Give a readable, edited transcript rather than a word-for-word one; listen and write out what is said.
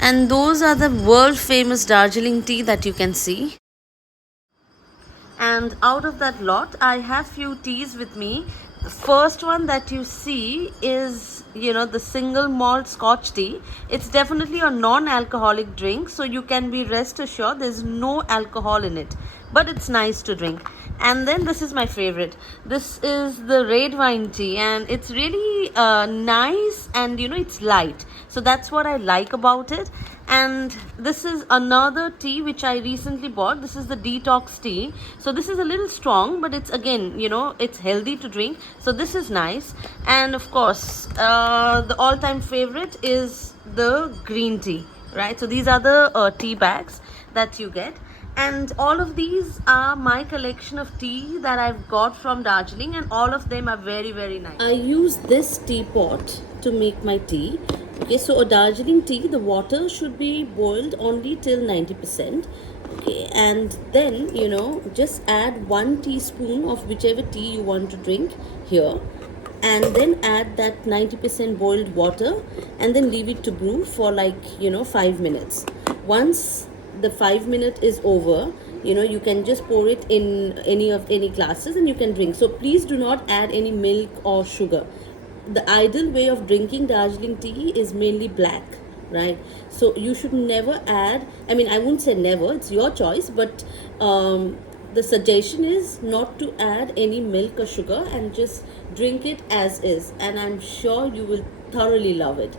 And those are the world famous Darjeeling tea that you can see. And out of that lot, I have few teas with me. The first one that you see is, the single malt Scotch tea. It's definitely a non-alcoholic drink, so you can be rest assured there's no alcohol in it, but it's nice to drink. And then this is my favorite. This is the red wine tea, and it's really nice, and it's light, so that's what I like about it. And this is another tea which I recently bought. This is the detox tea. So this is a little strong, but it's, again, it's healthy to drink, so this is nice. And of course, the all-time favorite is the green tea, right? So these are the tea bags that you get, and all of these are my collection of tea that I've got from Darjeeling, and all of them are very, very nice. I use this teapot to make my tea. Okay, so a Darjeeling tea, the water should be boiled only till 90%. Okay, and then just add 1 teaspoon of whichever tea you want to drink here, and then add that 90% boiled water, and then leave it to brew for 5 minutes. Once the 5 minute is over, you can just pour it in any glasses and you can drink. So please do not add any milk or sugar. The ideal way of drinking Darjeeling tea is mainly black, right? So you should never add, I wouldn't say never, it's your choice, but the suggestion is not to add any milk or sugar and just drink it as is, and I'm sure you will thoroughly love it.